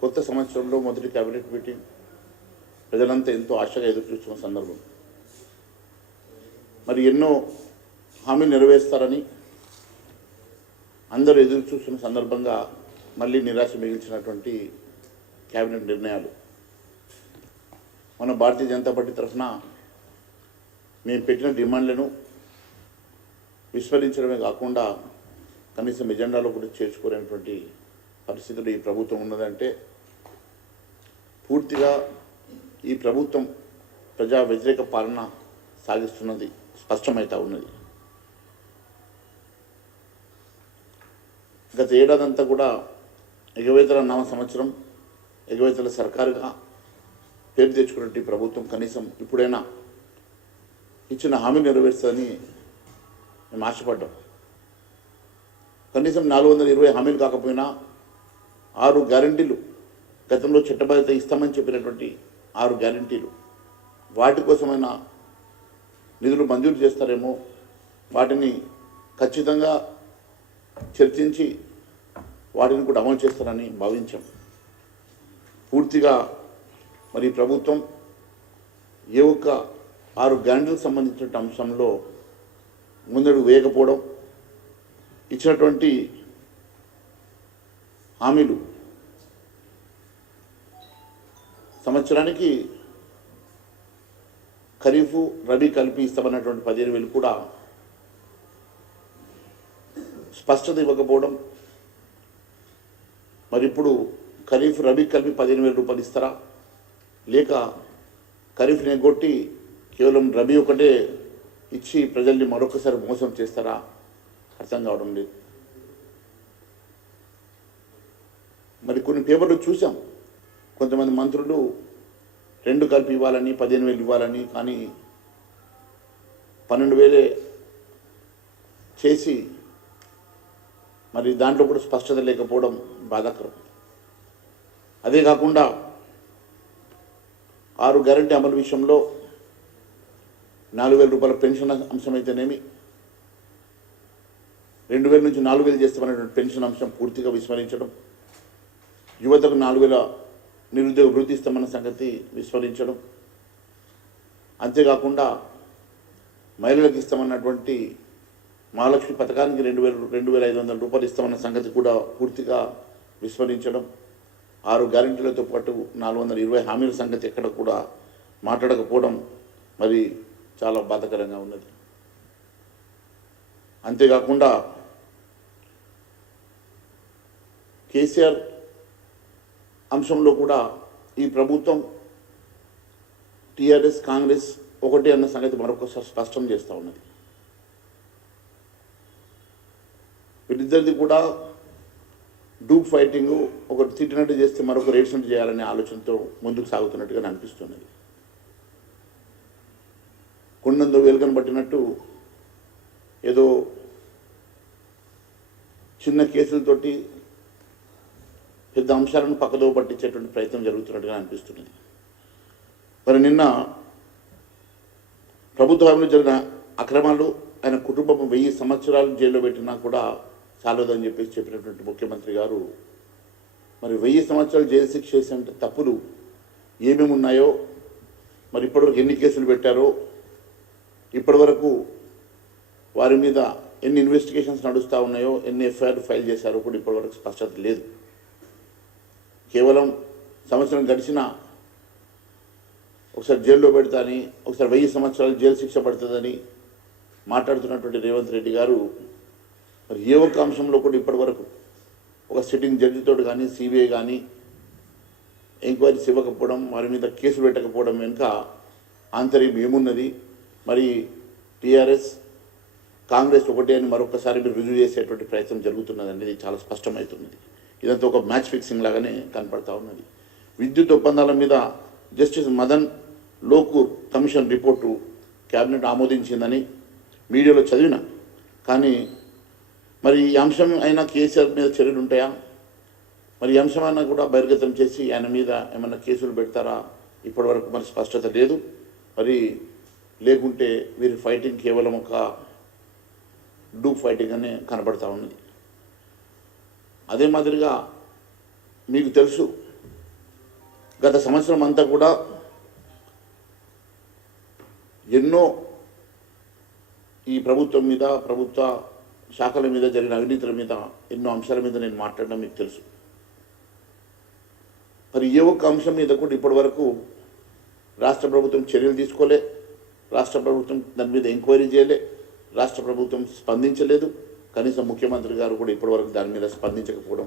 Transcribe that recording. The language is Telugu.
కొత్త సంవత్సరంలో మొదటి కేబినెట్ మీటింగ్ ప్రజలంతా ఎంతో ఆశగా ఎదురుచూస్తున్న సందర్భం. మరి ఎన్నో హామీలు నెరవేరుస్తారని అందరూ ఎదురు చూస్తున్న సందర్భంగా మళ్ళీ నిరాశ మిగిల్చినటువంటి కేబినెట్ నిర్ణయాలు. మన భారతీయ జనతా పార్టీ తరఫున మేము పెట్టిన డిమాండ్లను విస్మరించడమే కాకుండా కనీసం ఎజెండాలో కూడా చేర్చుకోలేనటువంటి పరిస్థితులు ఈ ప్రభుత్వం ఉన్నదంటే పూర్తిగా ఈ ప్రభుత్వం ప్రజా వ్యతిరేక పాలన సాగిస్తున్నది స్పష్టమవుతా ఉన్నది. గత ఏడాదంతా కూడా ఎగవేతల నామ సంవత్సరం, ఎగవేతల సర్కారుగా పేరు తెచ్చుకున్నట్టు ప్రభుత్వం కనీసం ఇప్పుడైనా ఇచ్చిన హామీ నెరవేరుస్తుందని మేము ఆశపడ్డాం. కనీసం 420 హామీలు కాకపోయినా 6 గ్యారంటీలు, గతంలో చట్టబద్ధత ఇస్తామని చెప్పినటువంటి 6 గ్యారంటీలు, వాటి కోసమైనా నిధులు మంజూరు చేస్తారేమో, వాటిని ఖచ్చితంగా చర్చించి వాటిని కూడా అమలు చేస్తారని భావించాం. పూర్తిగా మరి ప్రభుత్వం ఏ ఒక్క 6 గ్యారంటీలకు సంబంధించిన అంశంలో ముందడుగు వేయకపోవడం, ఇచ్చినటువంటి హామీలు సంవత్సరానికి ఖరీఫ్ రబీ కలిపి ఇస్తామన్నటువంటి 15,000 కూడా స్పష్టత ఇవ్వకపోవడం, మరి ఇప్పుడు ఖరీఫ్ రబీ కలిపి 15,000 రూపాయలు ఇస్తారా, లేక ఖరీఫ్ని ఎగ్గొట్టి కేవలం రబీ ఒకటే ఇచ్చి ప్రజల్ని మరొకసారి మోసం చేస్తారా అర్థం కావడం లేదు. మరి కొన్ని పేపర్లు చూసాం, కొంతమంది మంత్రులు 2 కలిపి ఇవ్వాలని 15,000 ఇవ్వాలని, కానీ 12,000 చేసి మరి దాంట్లో కూడా స్పష్టత లేకపోవడం బాధాకరం. అదే కాకుండా 6 గ్యారంటీ అమలు విషయంలో 4,000 రూపాయల పెన్షన్ అంశం అయితేనేమి, 2,000 నుంచి 4,000 చేస్తామనేటువంటి పెన్షన్ అంశం పూర్తిగా విస్మరించడం, యువతకు 4,000 నిరుద్యోగ వృత్తి ఇస్తామన్న సంగతి విస్మరించడం, అంతేకాకుండా మహిళలకు ఇస్తామన్నటువంటి మహాలక్ష్మి పథకానికి 2,500 రూపాయలు ఇస్తామన్న సంగతి కూడా పూర్తిగా విస్మరించడం, 6 గ్యారెంటీలతో పాటు 420 హామీల సంగతి ఎక్కడ కూడా మాట్లాడకపోవడం మరి చాలా బాధాకరంగా ఉన్నది. అంతేకాకుండా కేసీఆర్ అంశంలో కూడా ఈ ప్రభుత్వం టీఆర్ఎస్ కాంగ్రెస్ ఒకటే అన్న సంగతి మరొకసారి స్పష్టం చేస్తూ ఉన్నది. వీళ్ళిద్దరిది కూడా డూప్ ఫైటింగ్, ఒకరు తిట్టినట్టు చేస్తే మరొకరు ఏడ్చినట్టు చేయాలనే ఆలోచనతో ముందుకు సాగుతున్నట్టుగా అనిపిస్తున్నది. కొండంతో వేలుకను పట్టినట్టు ఏదో చిన్న కేసులతోటి పెద్ద అంశాలను పక్కదో పట్టించేటువంటి ప్రయత్నం జరుగుతున్నట్టుగా అనిపిస్తున్నది. మరి నిన్న ప్రభుత్వ హామీలో జరిగిన అక్రమాలు, ఆయన కుటుంబం 1000 సంవత్సరాలు జైల్లో పెట్టినా కూడా చాలదని చెప్పినటువంటి ముఖ్యమంత్రి గారు మరి 1000 సంవత్సరాలు జైలు శిక్ష చేసే తప్పులు ఏమేమి ఉన్నాయో, మరి ఇప్పటివరకు ఎన్ని కేసులు పెట్టారో, ఇప్పటివరకు వారి మీద ఎన్ని ఇన్వెస్టిగేషన్స్ నడుస్తూ ఉన్నాయో, ఎన్ని ఎఫ్ఐఆర్ ఫైల్ చేశారో కూడా ఇప్పటివరకు స్పష్టత లేదు. కేవలం సంవత్సరం గడిచినా ఒకసారి జైల్లో పెడతాని, ఒకసారి 1000 సంవత్సరాలు జైలు శిక్ష పడుతుందని మాట్లాడుతున్నటువంటి రేవంత్ రెడ్డి గారు మరి ఏ ఒక్క అంశంలో కూడా ఇప్పటివరకు ఒక సిట్టింగ్ జడ్జితో కానీ సిబిఐ కానీ ఎంక్వైరీస్ ఇవ్వకపోవడం, వారి మీద కేసులు పెట్టకపోవడం వెనుక ఆంతర్యం ఏమున్నది, మరి టీఆర్ఎస్ కాంగ్రెస్ ఒకటే అని మరొకసారి మీరు రుజువు చేసేటువంటి ప్రయత్నం జరుగుతున్నది అనేది చాలా స్పష్టమవుతున్నది. ఇదంతా ఒక మ్యాచ్ ఫిక్సింగ్ లాగానే కనపడతా ఉన్నది. విద్యుత్ ఒప్పందాల మీద justice Madan Lokur commission report cabinet ఆమోదించిందని మీడియాలో చదివిన, కానీ మరి ఈ అంశం అయినా కేసీఆర్ మీద చర్యలు ఉంటాయా, మరి ఈ అంశమైనా కూడా బహిర్గతం చేసి ఆయన మీద ఏమైనా కేసులు పెడతారా, ఇప్పటివరకు మరి స్పష్టత లేదు. మరి లేకుంటే వీరి ఫైటింగ్ కేవలం ఒక డూప్ ఫైటింగ్ అనే కనబడతా ఉన్నది. అదే మాదిరిగా మీకు తెలుసు గత సంవత్సరం అంతా కూడా ఎన్నో ఈ ప్రభుత్వం మీద, ప్రభుత్వ శాఖల మీద జరిగిన అవినీతుల మీద, ఎన్నో అంశాల మీద నేను మాట్లాడడం మీకు తెలుసు. మరి ఏ ఒక్క అంశం మీద కూడా ఇప్పటివరకు రాష్ట్ర ప్రభుత్వం చర్యలు తీసుకోలే, రాష్ట్ర ప్రభుత్వం దాని మీద ఎంక్వైరీ చేయలే, రాష్ట్ర ప్రభుత్వం స్పందించలేదు. కనీసం ముఖ్యమంత్రి గారు కూడా ఇప్పటివరకు దాని మీద స్పందించకపోవడం